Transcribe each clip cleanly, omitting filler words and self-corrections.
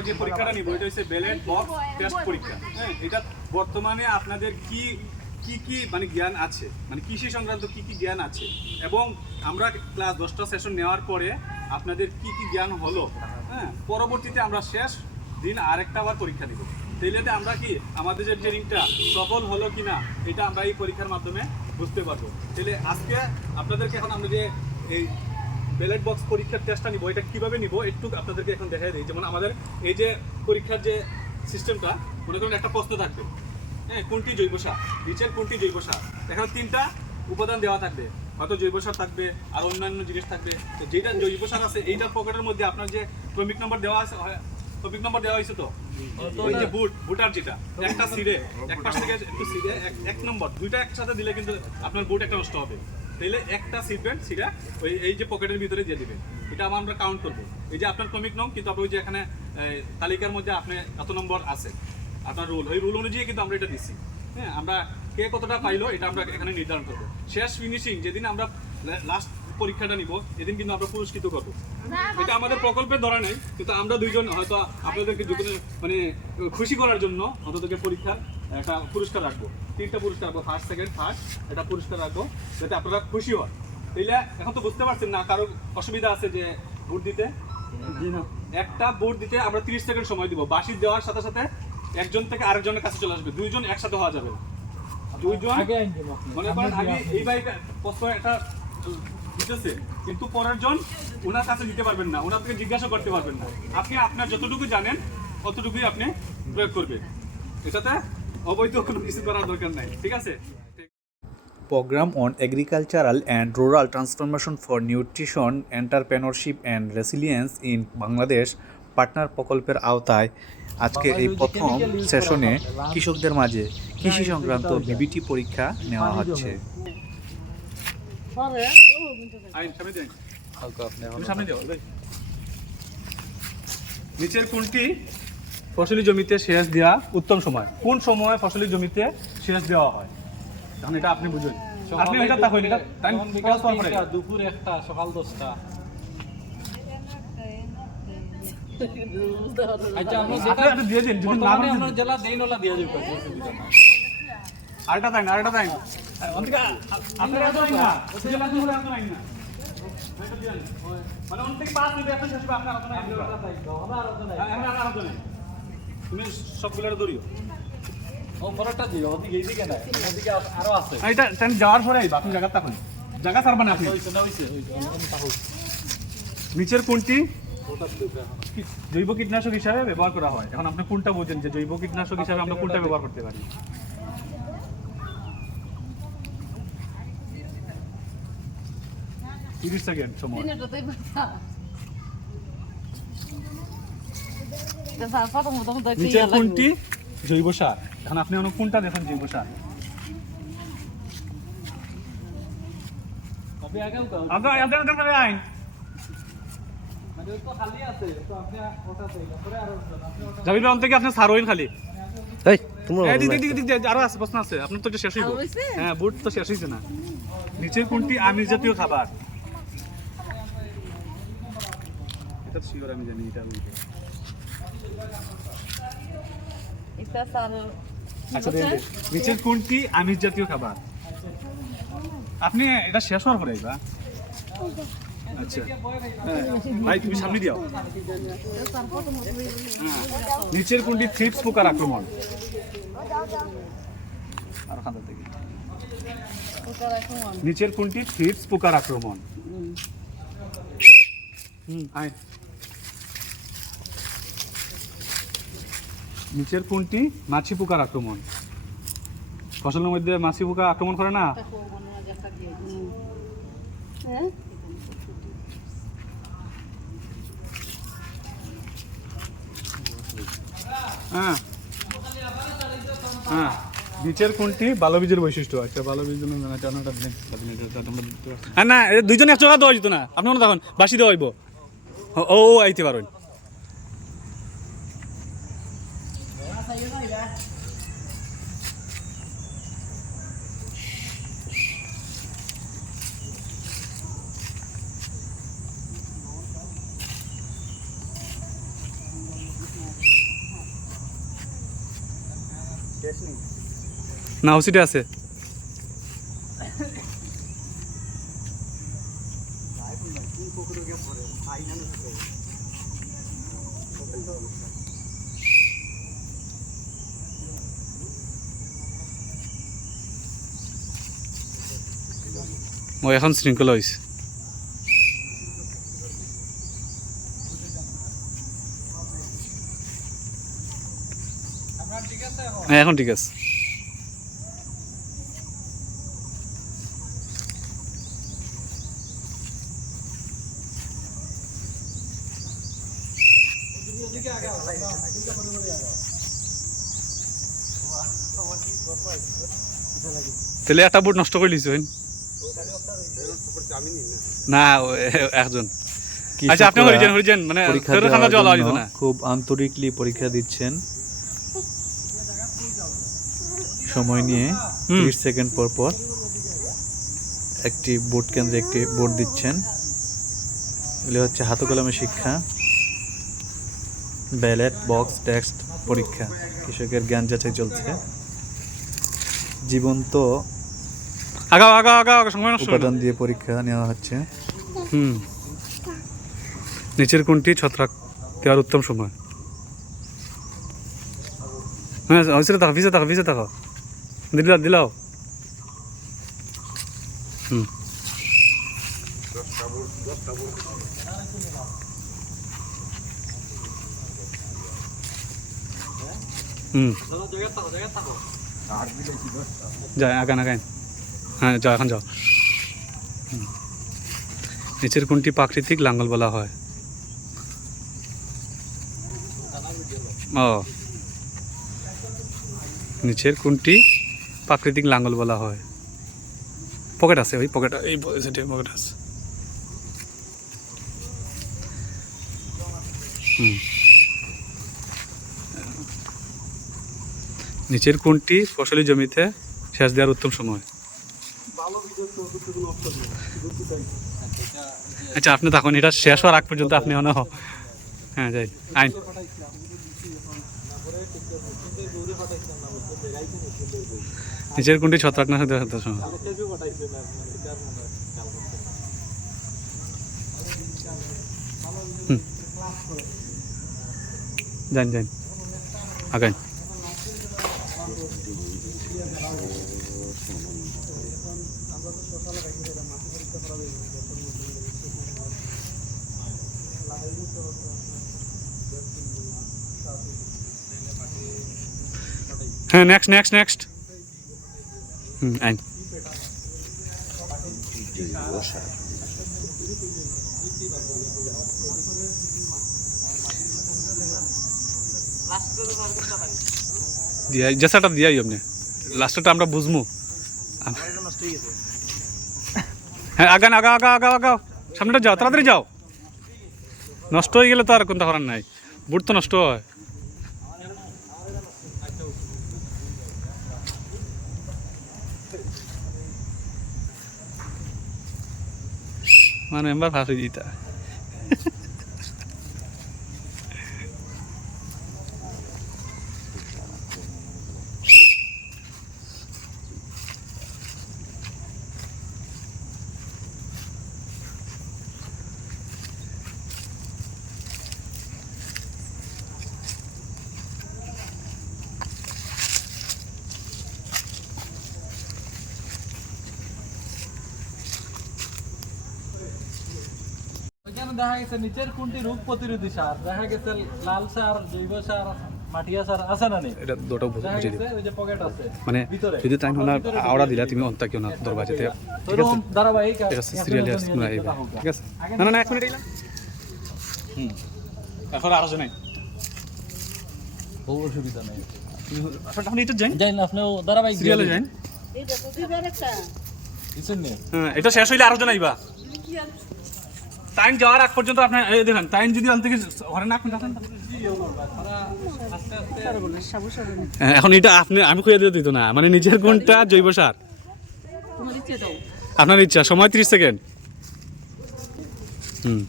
আমরা যে পরীক্ষাটা নিব এটা হচ্ছে ব্যালট বক্স টেস্ট পরীক্ষা। হ্যাঁ, এটা বর্তমানে আপনাদের কি কি কি মানে জ্ঞান আছে, মানে কৃষি সংক্রান্ত কি কি জ্ঞান আছে, এবং আমরা ক্লাস 10টা সেশন নেওয়ার পরে আপনাদের কি কি জ্ঞান হলো, হ্যাঁ, পরবর্তীতে আমরা শেষ দিন আরেকটা আবার পরীক্ষা নিব। তাইলে আমরা কি আমাদের যে ট্রেনিংটা সফল হলো কিনা এটা আমরা এই পরীক্ষার মাধ্যমে বুঝতে পারবো। তাহলে আজকে আপনাদেরকে এখন আমরা যে এই ব্যালট বক্স পরীক্ষার টেস্টটা নিব, এটা কীভাবে নিব একটু আপনাদেরকে এখন দেখাই দিই। যেমন আমাদের এই যে পরীক্ষার যে সিস্টেমটা, মনে করেন একটা প্রশ্ন থাকবে, হ্যাঁ, কোনটি জৈব সার, নিচের কোনটি জৈব সার, এখানে 3টা উপাদান দেওয়া থাকবে, হয়তো জৈব সার থাকবে আর অন্যান্য জিনিস থাকবে। তো যেটা জৈব সার আছে এইটার পকেটের মধ্যে আপনার যে ক্রমিক নম্বর দেওয়া আছে, টপিক নম্বর দেওয়া হয়েছে, তো ওই যে বুটার যেটা একটা সিরে এক পাশ থেকে একটু সিরে এক নম্বর দুইটা একসাথে দিলে কিন্তু আপনার বুট একটা নষ্ট হবে। তাইলে একটা সিটবেন সিরা ওই এই যে পকেটের ভিতরে দিয়ে দিবেন, এটা আমরা কাউন্ট করবো। এই যে আপনার ক্রমিক নং, কিন্তু আপনি ওই যে এখানে তালিকার মধ্যে আপনি কত নম্বর আছে আপনার রুল, ওই রুল অনুযায়ী কিন্তু আমরা এটা দিচ্ছি। হ্যাঁ, আমরা কে কতটা পাইলো এটা আমরা এখানে নির্ধারণ করবো। শেষ ফিনিশিং যেদিন আমরা লাস্ট পরীক্ষাটা নিব এদিন কিন্তু আমরা পুরস্কৃত করবো। এটা আমাদের প্রকল্পে ধরা নেই, কিন্তু আমরা দুইজন হয়তো আপনাদেরকে মানে খুশি করার জন্য অন্ততকে পরীক্ষার একটা পুরস্কার রাখবো। 3টা পুরস্কার রাখবো, ফার্স্ট সেকেন্ড থার্ড, এটা পুরস্কার রাখবো যাতে আপনারা খুশি হন। তাইলে এখন তো বুঝতে পারছেন না কারো অসুবিধা আছে যে ভোট দিতে? একটা ভোট দিতে আমরা 30 সেকেন্ড সময় দিব। বাসি দেওয়ার সাথে সাথে একজন থেকে আরেকজনের কাছে চলে আসবে, দুইজন একসাথে হওয়া যাবে না। দুইজন মনে করেন আগে এই বাইকটা প্রশ্ন একটা দিতেছে, কিন্তু পরের জন ওনার কাছে দিতে পারবেন না, ওনার থেকে জিজ্ঞাসা করতে পারবেন না। আপনি আপনার যতটুকু জানেন ততটুকুই আপনি প্রয়োগ করবেন, এটাতে অবৈধ কোনো কিছু করার দরকার নাই। ঠিক আছে? Program on Agricultural and Rural Transformation for Nutrition, Entrepreneurship and Resilience in Bangladesh partner প্রকল্পের আওতায় আজকে এই প্রথম সেশনে কৃষকদের মাঝে কৃষি সংক্রান্ত বিবিটি পরীক্ষা নেওয়া হচ্ছে। নিচের কোনটি ফসলি জমিতে সেচ দেওয়া উত্তম সময়? কোন সময় ফসলি জমিতে সেচ দেওয়া হয়? তখন এটা আপনি বুঝুন। আপনি এটা তাকইন, এটা টাইম বিকাল পরে দুপুর 1টা সকাল 10টা। আচ্ছা আমরা আপনি দিয়ে দিন, যদি না আমরা জেলা দেইনলা দিয়ে দিব। আরেকটা টাইম অন্তিকা আপনারা তো না ওই জেলা দিয়ে আমরা নাই না, মানে অন থেকে 5 মিনিট আপনি শেষ হবে, আপনার আলোচনা আলোচনা তুমি সবগুলোর দরিও ও পরটা দিও, ওদিকে এইদিকে না, ওদিকে আরো আছে। এটা টাইম যাওয়ার পরে আইবা, আপনি জায়গা তাকুন, জায়গা ছাড়বেন আপনি। হইছে না, হইছে নিচের কোনটি জৈব কীটনাশক হিসাবে ব্যবহার করা হয়? এখন আপনি কোনটা বোঝেন যে জৈব কীটনাশক হিসাবে আমরা কোনটা ব্যবহার করতে পারি? 30 সেকেন্ড সময়। নিচের কোনটি জৈব সার? এখন আপনি কোনটা দেখেন জৈব সার? আপনি আগাও তো আইন মানে তো খালি আছে, তো আপনি ওটা দেন পরে আরো আপনি জাবির ভাই থেকে আপনি সারোইন খালি এই তোমরা আরো আছে, প্রশ্ন আছে আপনার তো এটা শেষ হইব। হ্যাঁ, বুট তো শেষ হইছে না। নিচের কোনটি আমিষ জাতীয় খাবার? এটা তো শিওর আমি জানি, এটা আচ্ছা দেন। নিচের কোনটি আমিষ জাতীয় খাবার? আপনি এটা শেষ হওয়ার পরে আইবা। আচ্ছা ভাই তুমি সামনে দিও। নিচের কোনটি থ্রিপস পোকার আক্রমণ? আর খাতা থেকে নিচের কোনটি থ্রিপস পোকার আক্রমণ? আয় নিচের কোনটি মাছি পোকার আক্রমণ? ফসলের মধ্যে মাছি পোকা আক্রমণ করে না? হ্যাঁ হ্যাঁ, নিচের কোনটি ভালো বীজের বৈশিষ্ট্য? আচ্ছা ভালো বীজ জানাটা দেন। না দুইজনে একশো দেওয়া যেত না, আপনি তখন বাসি দেওয়া হইব। ও আইতে পারেন। না ওসিটা আছে ও এখন শৃঙ্খলা হয়েছে আমরা ঠিক আছে এখন হ্যাঁ এখন ঠিক আছে ওদিকে আগে আসো না কিন্তু করে করে আগে তাহলে একটা বুট নষ্ট করে লিছো না একজন আচ্ছা আপনি হরিজন মানে পরীক্ষা তোর খানা জল দেওয়ার হইতো জন্য না খুব আন্তরিকলি পরীক্ষা দিচ্ছেন সময় নিয়ে 30 সেকেন্ড পর পর একটি বোর্ড কেন্দ্রে একটি বোর্ড দিচ্ছেন এগুলি হচ্ছে হাতে কলমে শিক্ষা ব্যালট বক্স টেক্সট পরীক্ষা কৃষকের জ্ঞান যাচাই চলছে জীবন্ত আগাও আগাও আগাও সময় নষ্ট উপাদান দিয়ে পরীক্ষা নেওয়া হচ্ছে হুম নিচের কোনটি ছত্রাক দেওয়ার উত্তম সময় হ্যাঁ ভিজে থাকো দিলাও হুম হুম জায়গা থাকো যায় আগান হ্যাঁ যাও এখন যাও নিচের কোনটি প্রাকৃতিক লাঙ্গল বলা হয় ও নিচের কোনটি প্রাকৃতিক লাঙ্গল বলা হয় পকেট আছে ওই পকেট এই পকেট আছে নিচের কোনটি ফসলি জমিতে সেচ দেওয়ার উত্তম সময় আচ্ছা আপনি তখন এটা শেষ হওয়ার আগ পর্যন্ত আপনি হ্যাঁ যাই আইন নিচের কোনটি ছত্রাকনাশক দেওয়ার সময় যান আগান হ্যাঁ নেক্সট আইন জেসাটা দিয়াই আপনি লাস্টটা আমরা বুঝবো হ্যাঁ আগাও সামনেটা যাও তাড়াতাড়ি যাও নষ্ট হয়ে গেলে তো আর কোনটা করার নাই বুট তো নষ্ট হয় মানে এবার ফাঁসি দিতা এখানে দেখা গেছে নিচের কোনটি রোগ প্রতিরোধী সার দেখা গেছে লাল সার জৈব সার মাটিয়া সার আছে না নেই এটা দুটো দেখা বুঝে গেছে দিও ওই যে পকেট আছে মানে ভিতরে যদি তাই না আওড়া দিলা তুমি অন্তা কেউ না দরবাজাতে ঠিক আছে ধারাবাহিক এটা সিরিয়ালি ঠিক আছে না এক মিনিট এলাম এখন আরো নাই অসুবিধা নেই এখন এটা যাই যাই না আপনি ধারাবাহিক সিরিয়ালে যাই কিছু নেই হ্যাঁ এটা শেষ হইলে আরো জানাইবা টাইম যাওয়ার আগ পর্যন্ত আপনি এই দেখেন টাইম যদি অন্ত থেকে ঘরে না এখন এখন এটা আপনি আমি খুঁজে দিতে দিত না মানে নিজের কোনটা জৈব সার আপনার ইচ্ছা সময় 30 সেকেন্ড হুম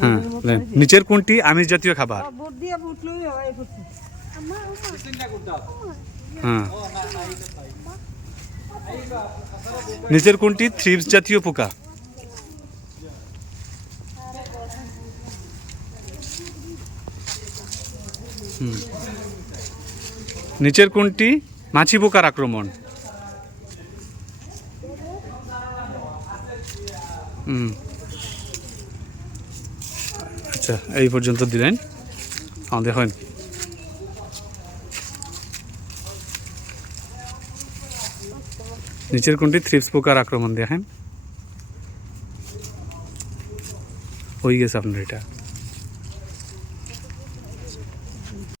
হ্যাঁ দেন। নিচের কোনটি আমিষ জাতীয় খাবার? বুট দিয়ে বুট লই হয় করছে হ্যাঁ। নিচের কোনটি থ্রিপস জাতীয় পোকা? নিচের কোনটি মাছি পোকার আক্রমণ? আচ্ছা এই পর্যন্ত দিলেন, দেখেন নিচের কোনটি থ্রিপস পোকার আক্রমণ, দেখেন হয়ে গেছে আপনার এটা।